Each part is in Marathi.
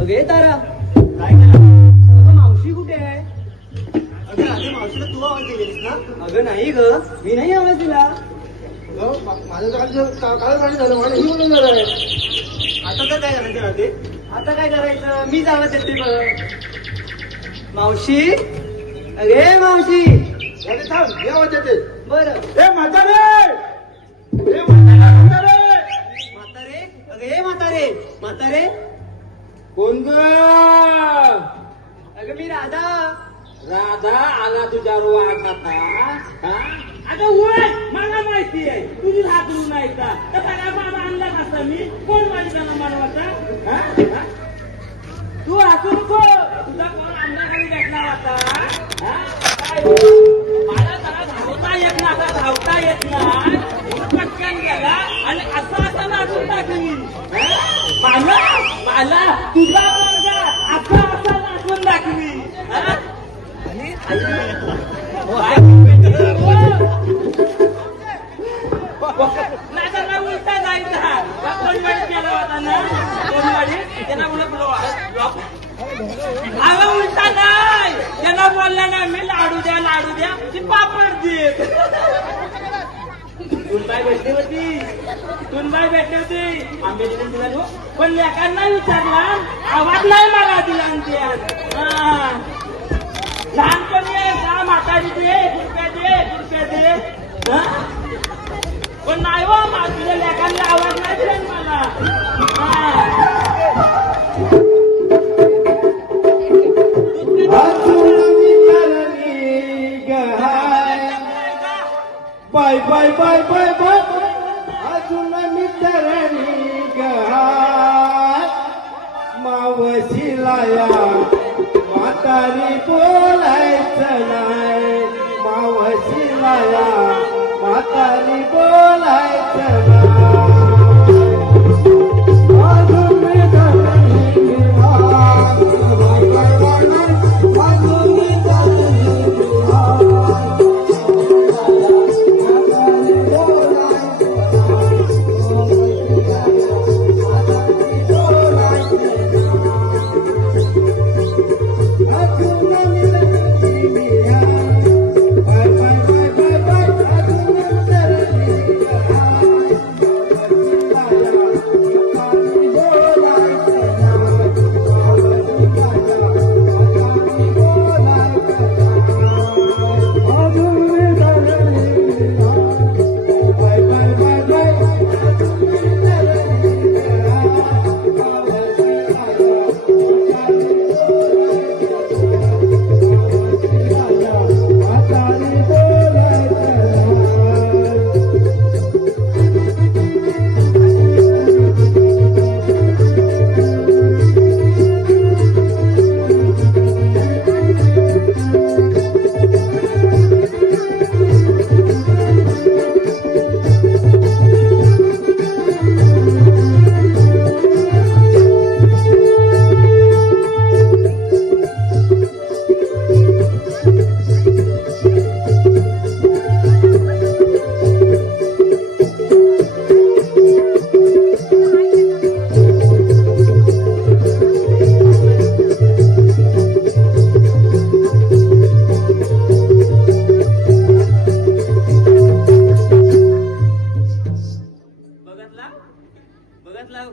अगे तारा काय अगं मावशी कुठे आहे? अगं आधी मावशीला तू आवाज दिलीस ना? अगं नाही ग, मी नाही आवाज दिला. माझं काल झालं मला ही बोलून झालं आहे. आता तर काय करायचं राहते? आता काय करायचं, मीच आवाज देते बघ. मावशी, अगे मावशी. थांब हे आवाज येते. बरं हे म्हातारे, हे म्हातारे. म्हातारे, अगे म्हातारे, म्हातारे. कोण ग? अगं मी राधा. राधा आला तुझ्या रोज आता. आता वय मला माहिती आहे तुझी हातरू नाही का तर काय माझा अंदाज असा मी कोण माझी त्याला मानवाचा तू हसू नको तुझा कोण अंदाजाने भेटला होता मला जरा धावता येत ना आता धावता येत नाही पटकन गेला आणि असं असं नाचून टाकली मला मला तुझा मुलगा असा असा नाचून टाकली नाचाला उलटा जायचा कोणवाडीत गेला होता ना कोणवाडीत त्यांना अगं उलटा नाही त्यांना बोलला ना मी लाडू द्या ती पापड देत तुनबाई भेटली होती आंबे दिले पण लेखांना विचारला आवाज नाही मला दिला लहानपणी का म्हातारी दे रुपये दे पण नाही हो तुझ्या लेखांना आवाज नाही दिला मला bye bye bye bye bye अजून मित्रांनी गहाय मावशीलाया म्हातारी बोलायचं नाही मावशीलाया म्हातारी बोलायचं नाही अजून मित्रांनी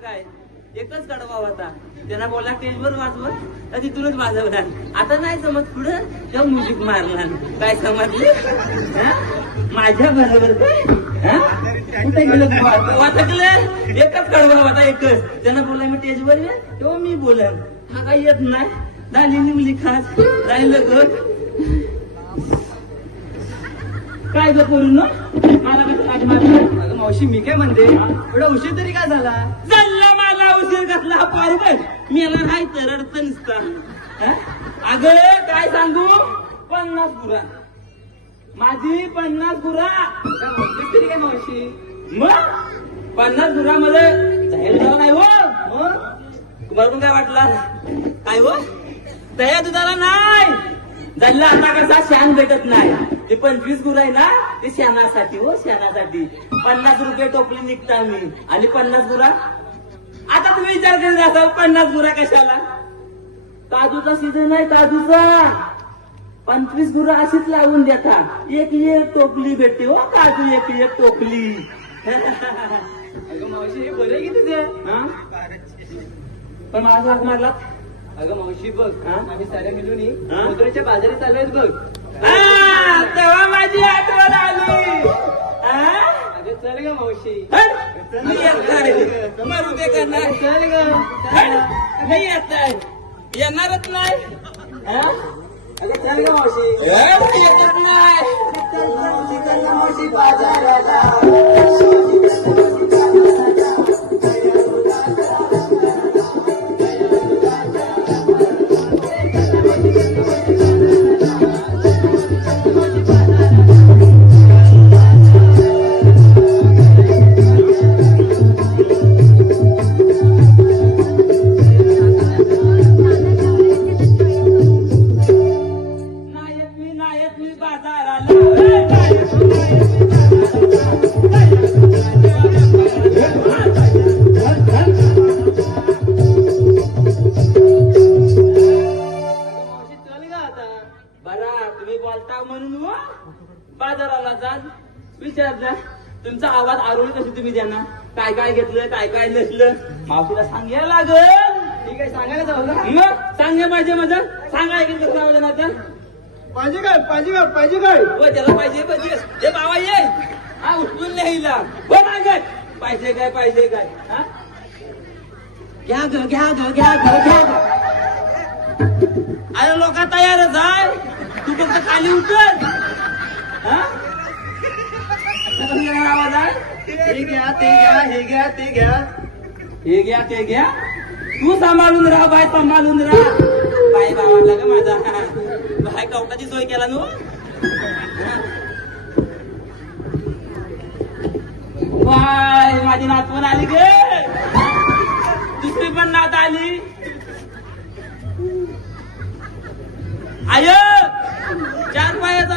काय एकच कडवा होता त्यांना बोलला स्टेजवर वाजवत तिथूनच वाजवला आता नाही समज पुढं तेव्हा म्युझिक मारला काय समजले माझ्या बरोबर काय कुठे गेलं वाटकलं एकच कडवा होता एकच. त्यांना बोलला मी टेजवर ये तेव्हा मी बोलन. हा काही येत नाही. झाली निमली खास राहिलं घर. काय ग करू ना मला कसं आज मारलं. अगं मावशी मी काय म्हणते एवढा उशीर तरी काय झाला? चालला मला उशीर कसला हा पारगड मेला राहायचं रडतं नुसतं. अगं काय सांगू 50 गुरा माझी 50 गुरा. काय म्हणतेस तरी काय मावशी? मग 50 गुरा मध्ये जाहीर झाला नाही हो. मग तुम्हाला पण काय वाटलं काय हो दया दुधाला नाही झाला. आता कसा शान भेटत नाही. ते 25 गुरु आहे ना ते शानासाठी हो शानासाठी. 50 रुपये टोपली निघता मी आणि 50 गुरा. आता तुम्ही विचार करीत असाल 50 गुरा कशाला. काजूचा सीझन आहे काजूचा. 25 गुरु अशीच लावून देता. एक टोपली भेटते हो काजू एक टोपली. अगं मावशी हे बरं की तुझे. हा पण मला लाग मारला. अगं मावशी बघ हा? आम्ही साऱ्या मिळून हा? मथुरेच्या बाजारी चालू आहेत बघ. तेव्हा माझी आठवण आली. अगं चल ग मावशी. मी येत नाही. मरू दे का नाही. चल ग मी येत नाही. येणारच नाही. अगं चल ग मावशी. येतच नाही. मावशी बाजाराला नायक मी बाजाराला. बरा तुम्ही बोलता म्हणून हो बाजाराला जा विचारलं. तुमचा आवाज आरोळी कशी तुम्ही द्या काय काय घेतलं काय काय नसलं मावशीला सांगायला लागल. ठीक आहे सांगायला जाऊ ना. मग सांगे पाहिजे माझं सांगा ऐकेल कसं आवाज येणार त्या. पाहिजे काय पाहिजे काय पाहिजे काय? हो त्याला पाहिजे पाहिजे हे बाबा ये हा उचलून न्यायला हो मागत पाहिजे काय हा घ्या ग घ्या ग घ्या ग घ्या ग. अरे लोक तयारच आहे. तू फक्त खाली उतर. हा आवाज आहे. हे घ्या ते घ्या हे घ्या ते घ्या. हे घ्या ते घ्या. तू सांभाळून राहा बाय सांभाळून राहा. बाय बाबाला ग माझा बाय कवटाची सोय केला नो. बाय माझी नातवण आली गे. दुसरी पण नात आली. आय 4 पायाचा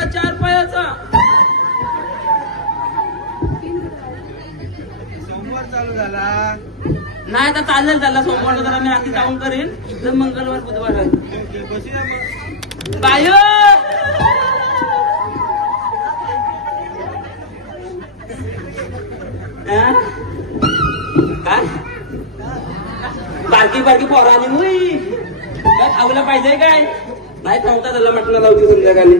सोमवार चालू झाला. नाही तर चालेल त्याला सोमवारला जरा मी रात्री जाऊन करीन. तर मंगळवार बुधवार आहे. बाय काय बारकी पोरा आली मुई काय खाऊला पाहिजे काय नाही खाऊता त्याला म्हटलं लावती संध्याकाळी.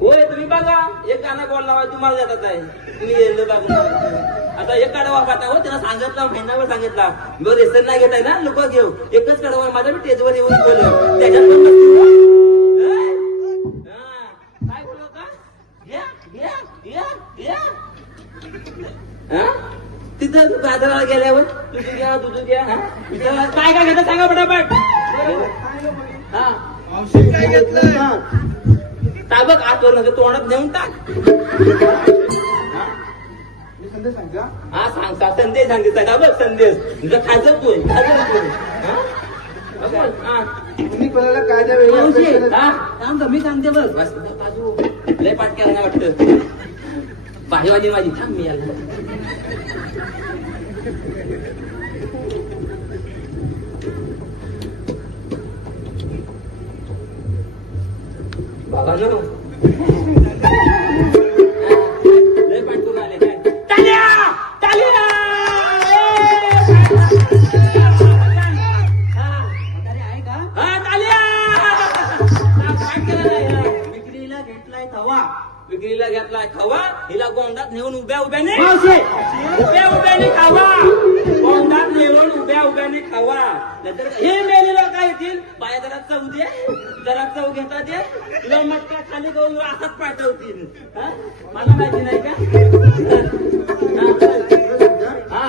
होय तुम्ही बघा एक गाणं बोलला तुम्हाला जातात आहे. तुम्ही येलं बघा आता एक कडवा खाता हो त्याला सांगितलं महिनाभर सांगितला बरं रेसन नाही घेताय ना लोक घेऊ एकच कडवा माझा मी टेजवर येऊन बोललो त्याच्यात पण काय बोलत होता. तिथं बाजाराला गेल्यावर दूध घ्या काय काय घेता सांगा पटापट. हा मावशी काय घेतलं? बघ आतवर नका तोंडात नेऊन टाक. मी संदेश सांगते हा. हा सांगता संदेश सांगितला का बघ संदेश तुझं खाजवतोय तुम्ही कोणाला काय द्या वेगळं थांब मी सांगते बघ बस बाजू लय पाठ केला नाही वाटतं. भाजीवाली माझी थांब मी याला बाबा नो लय पाठ करून आले काय टाल्या टाल्या. आहे का? हा टाल्या हिला गोंडात नेऊन उभ्या उभ्याने मावशी उभ्या उभ्याने खावा. गोंडात नेऊन उभ्या उभ्याने खावा. नाहीतर हे मेलेलं काय येतील पाया जरा चव दे, जरा चव घेतात ये तुला मटका खाली करून असंच पाठवतील. हा? मला माहिती नाही का? हा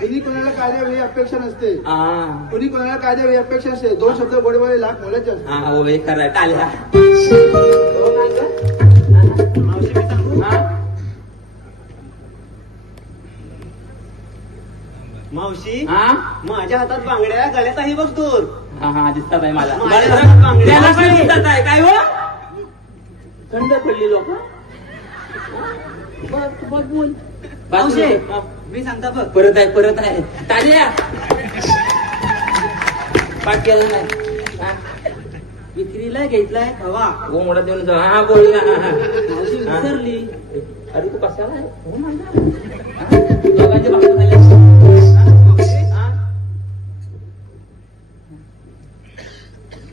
कुणी कोणाला कायद्यावेळी अपेक्षा नसते, हा कुणी कोणाला कायद्यावेळी अपेक्षा नसते. दोन शब्द गोडवाले लाख मोलाचे असते. हा हो हे खरं टाळ्या. हो ना गं? मावशी मी सांगू हा? मावशी हा? माझ्या हातात बांगड्या गळ्यात आहे बघ दूर. हा हा दिसतात आहे मला. माझ्या हातात बांगड्या. त्याला पण दिसत आहे काय हो? थंड पडली लोक. बघ बोल. मावशी हा. मी सांगता बघ. परत आहे टाळ्या. पाठ केला नाही. हा. विक्रीला घेतलाय खवा. गोंगडा देऊन जा. हा बोल ना. हा, हा. मावशी विसरली. अरे तू कशाला आहे? हो माझा. दोघांचे भाषण झाले. हा?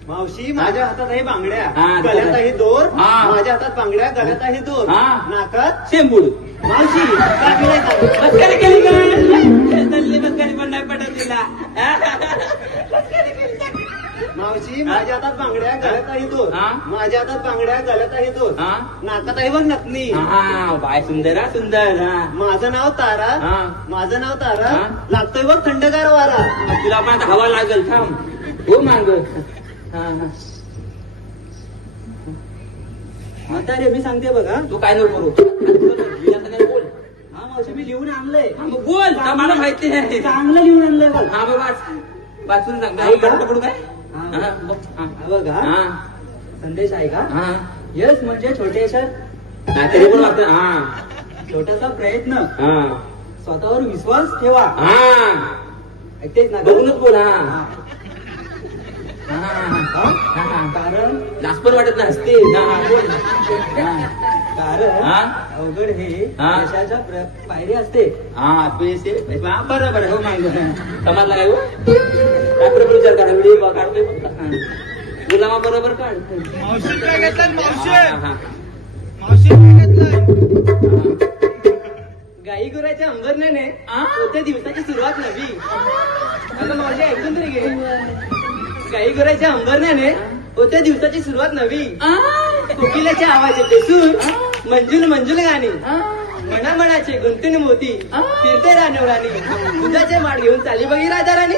मावशी माझ्या हातात आहे बांगड्या हा, गळ्यात आहे दोर. हा. माझ्या हातात बांगड्या गळ्यात आहे दोर. हा. नाकात शेंबूड. मावशी का गिळायचा? मस्करी केली काय? तल्ली मस्करी पण नाही पटत तिला. मावशी माझ्या हातात बांगड्या गळ्यात आहे दोर. हा. माझ्या हातात बांगड्या गळ्यात आहे दोर. हा? नाकात आहे बघ नथनी. हा बाय सुंदर हा सुंदर. हा माझं नाव तारा. हा. माझं नाव तारा. हा. लागतोय बघ थंडगार वारा. मग तुला पण आता हवा लागल. थांब हो मांग. हा हा आता रे मी सांगते बघा. तू काय नको करू. आता नाही बोल. हा मावशी मी लिहून आणलंय. हा, मग बोल हा, मला माहिती आहे. चांगलं लिहून आणलंय बघ. हा बघ वाच. वाचून सांग. आहे का? पकडू काय? हा. हा, बघ. हा. हा बघा हा. संदेश आहे का? हा. यश म्हणजे छोटेशा हा, तरी पण वाटत. हा. छोटासा प्रयत्न. हा. स्वतःवर विश्वास ठेवा. हा. ऐकतेच ना? बघूनच बोल. हा. हा. हा, हा, हा, हा. कारण लाज पण वाटत नाही हसते. हा, हा, बोल. हा. कारण हा? अवघड हे हा? यशाच्या पायरी असते. हा पैसे हा, बरं बरं हो माहिती समजला काय हो काय बरोबर विचार करा व्हिडिओ काढतोय फक्त. हा. तुला मग बरोबर काढ. मावशी काय घेतलं मावशी? हा, हा. मावशी काय घेतलं? गाई गुराच्या अंबरण्याने आ? होते दिवसाची सुरुवात नवी. आता मावशी ऐकून तरी घे. गाई गुराच्या अंबरण्याने होते दिवसाची सुरुवात नवी. कोकिलाच्या आवाजाचे सूर मंजुल मंजुल गाणी. मना मनाचे गुंतून मोती फिरते रानवराणी. दुधाचे माठ घेऊन चाली बघी राजा राणी.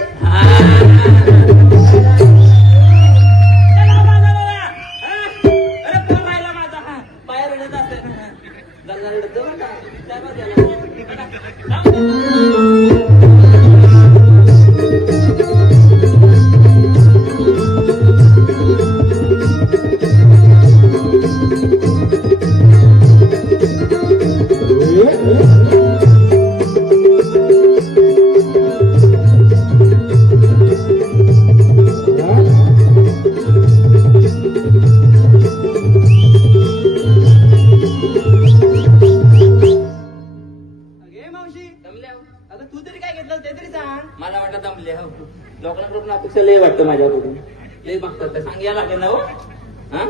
अरे कोण राहिला माझा हा पाय रडत असेल. गल्ला रडत बरं का? काय बरं त्याला? अगे मावशी दमल्या हो. अगं तू तरी काय घेतलं ते तरी सांग. मला वाटत दमले हो. लोकांकडून अपेक्षा लय वाटतं माझ्याकडून. लय बघतात सांग या लागेल ना हो. हा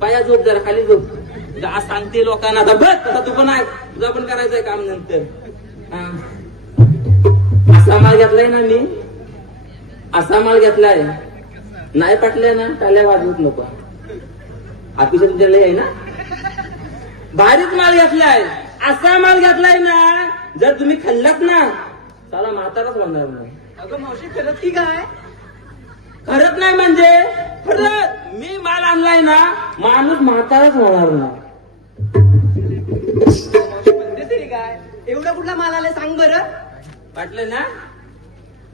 पाया झोप जरा खाली झोप. आज सांगते लोकांना आता बघ तसा तू पण आहे. तुझा पण करायचंय काम नंतर. हा. असा माल घेतलाय ना मी. असा माल घेतलाय नाही पटलाय ना टाळ्या वाजवत नको. अपेक्षा तुझ्या लय आहे ना. भारीच माल घेतलाय. असा माल घेतलाय ना जर तुम्ही खाल्लात ना चला म्हाताराच होणार नाही. अगं मावशी खरंच की काय? खरंच नाही म्हणजे खरंच मी माल आणलाय ना माणूस म्हाताराच होणार नाही. मावशी म्हणते तरी काय? एवढा कुठला माल आलाय सांग बरं. वाटलं ना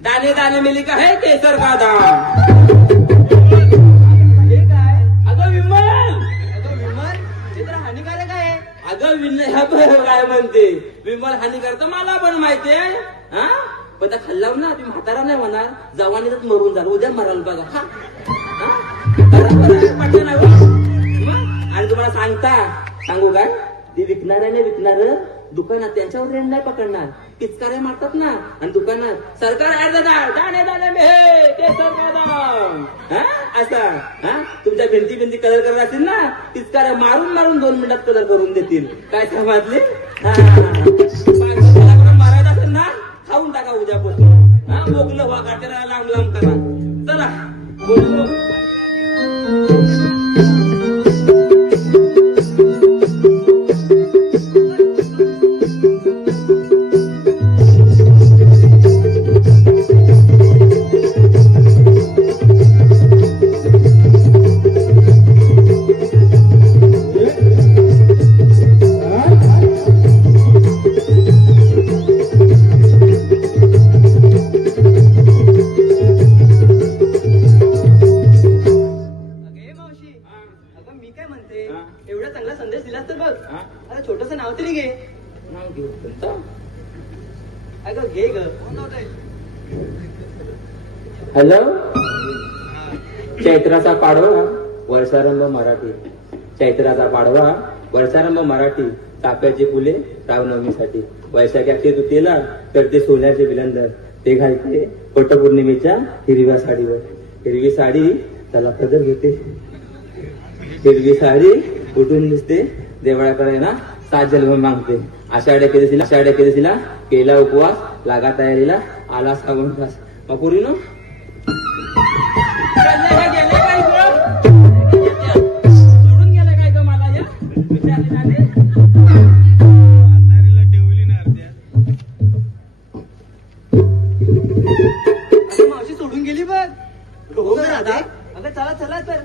दाणे दाणे मिली का है केसर का दाम. हे काय? अगं विमल. अगं विमल हे तर हानिकारक आहे. अगं काय म्हणते विमल हानिकारक तर मला पण माहितीये. हा पण त्या खाल्ल्यावर ना ती म्हातारा नाही होणार. जवानीतच मरून जाणार. उद्या मराल बघा. हा? हा? पटलं नाही हो? मग? आणि तुम्हाला सांगू काय ती विकणाऱ्याने विकणार दुकानात त्यांच्यावर रेंट नाही पकडणार. पिचकाऱ्या मारतात ना आणि दुकानात सरकार ऍड देणार, दाणे दाणे में है केसर बदाम, असा तुमच्या भिंती कलर करत असतील ना, पिचकाऱ्या मारून मारून 2 मिनिटात कलर करून देतील. काय समजले? मारायचं असेल ना, खाऊन टाका उद्यापासून. मोकलं व्हा, काट्याला लांब लांब करा. चला बोलतो. एवढा चांगला संदेश दिलास तर बघ, आता छोटस नाव तरी घे. नाव घेऊ कोणतं? अगं घे ग. हॅलो, चैत्राचा पाडवा वर्षारंभ मराठी. चैत्राचा पाडवा वर्षारंभ मराठी. चाफ्याची फुले रामनवमीसाठी. वैशाख्या तृतीयेला करते सोन्याचे विलंदर. ते घालते वटपौर्णिमेच्या हिरव्या साडीवर. हिरवी साडी त्याला पदर घेते. हिरवी साडी उठून दिसते, देवळाकडे ना 7 जन्म मागते. आषाढ एकादशीला केला उपवास, लागा तयारीला आला श्रावण मास. मग पुरीनो सोडून गेलं काय ग मला या विचारले. मावशी सोडून गेली बघ. हो दादा. अगं चला चला तर.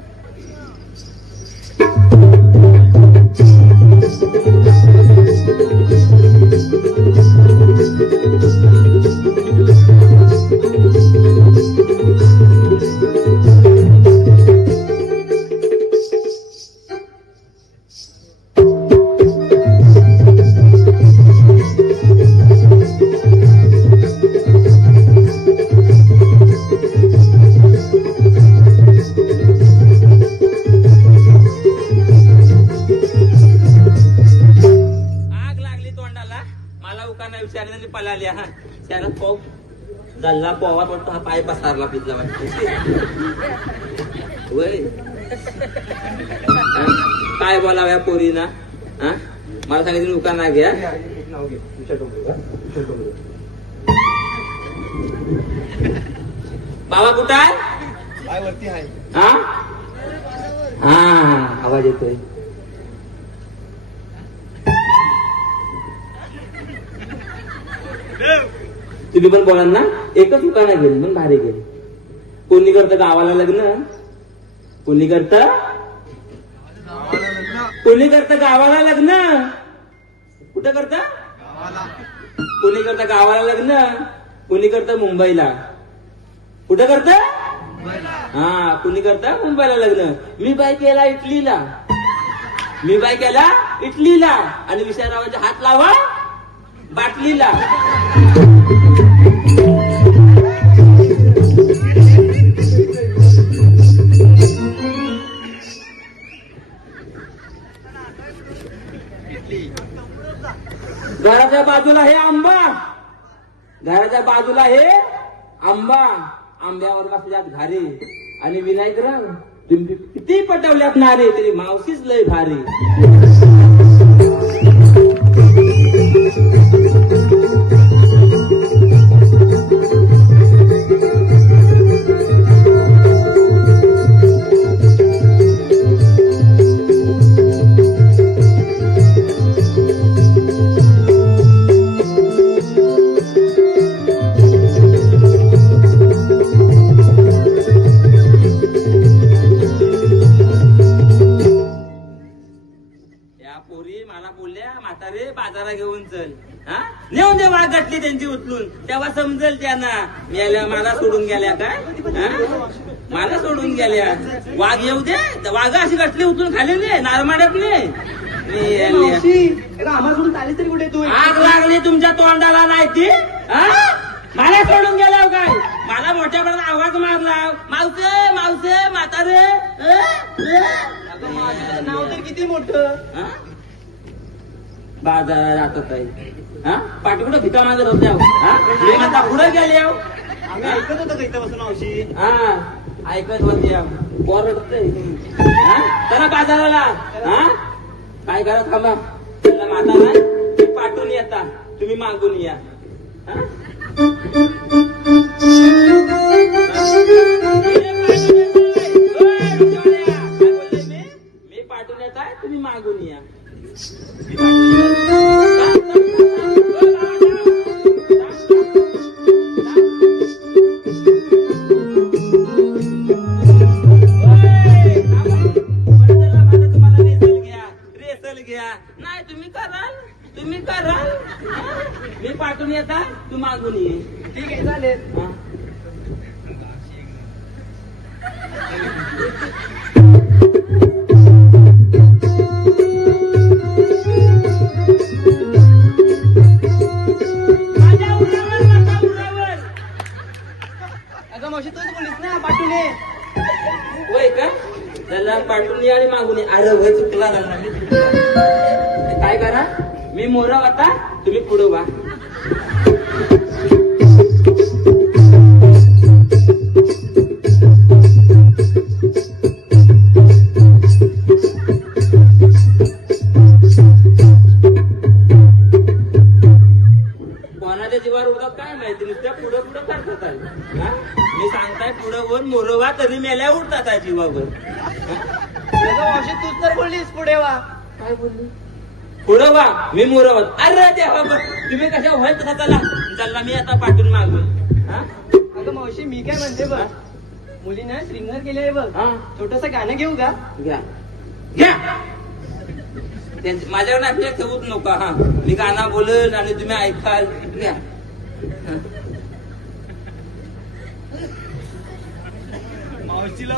पळाल्या. त्याला पाव गल्ला पोवात वाटतो, हा पाय पसारला पिजला वाटतो. वय काय बोलाव्या पोरीना? मला सांगितलं उका ना घ्या. नाव घे. बाबा कुठं आहे? काय वरती आहे? हा आवाज येतोय. तुम्ही पण बोला ना. एकच दुकाना गेली पण भारी गेली. कोणी करतं गावाला लग्न? कोणी करतं गावाला लग्न? कुठं करतं? कोणी करतं गावाला लग्न? कोणी करतं मुंबईला? कुठं करतं? कुणी करतं मुंबईला लग्न. मी बाई केला इटलीला आणि विषयरावांचा हात लावा बाटलीला. घराच्या बाजूला हे आंबा, आंब्यावर बसल्यात घारे आणि विनायकराव तुम्ही किती पटवल्यात नारे, तरी मावशीच लय भारी. बाजारा घेऊन चल, नेऊन दे वाघ गटली त्यांची उचलून, तेव्हा समजेल त्यांना. मेल्या मला सोडून गेल्या काय? मला सोडून गेल्या. वाघ येऊ दे, वाघ अशी गटली उचलून खाली ने नारमाड्यातले. आम्हाला सोडून चालेल तरी कुठे तू? आग लागली तुमच्या तोंडाला नाही ती? मला सोडून गेल्या काय? मला मोठ्या पणात आवाज मारला, मावसे मावसे म्हातारे. नाव तर किती मोठं. बाजारात राहतात आहे हा पाठी कुठं भिका मागत होत्या हा हे आता पुढे गेले आहो. आम्ही ऐकत होतो का इथं बसून मावशी हा ऐकत होते बोरडतंय चला बाजाराला हा काय करा थांबा त्याला म्हातारा मी पाठवून येता तुम्ही मागून या हा? मी पाठवून येत आहे तुम्ही मागून या नाही तुम्ही कराल मी पाठवून येता तू मागून ये ठीक आहे चालेल हा? माझ्या उरावर माझ्या उरावर अगं मावशी तूच बोलीस ना पाठवून ये होय का त्याला पाठवून ये आणि मागून ये अरे वय चुकला ना मी चुकला. काय करा मी मोरा होता तुम्ही पुढं वा कोणाच्या जीवावर उडत काय माहिती नुसत्या पुढं पुढं करतात आहे. हा? मी सांगताय पुढं वर मोरवा तरी मेल्या उडतात आहे जीवावर अगं मावशी तूच तर बोललीस पुढे वा काय बोलली पुढं वा मी मोरवत अरे देवा बघ, तुम्ही कशा व्हाल तसा चला मी आता पाठवून मागून हा अगं मावशी मी काय म्हणते बघ मुलीनं श्रृंगार केलेले बघ हा छोटस गाणं घेऊ का घ्या घ्या माझ्याकडे आपल्या ठेवूच नका हा मी गाणं बोलन आणि तुम्ही ऐकाल घ्या मावशीला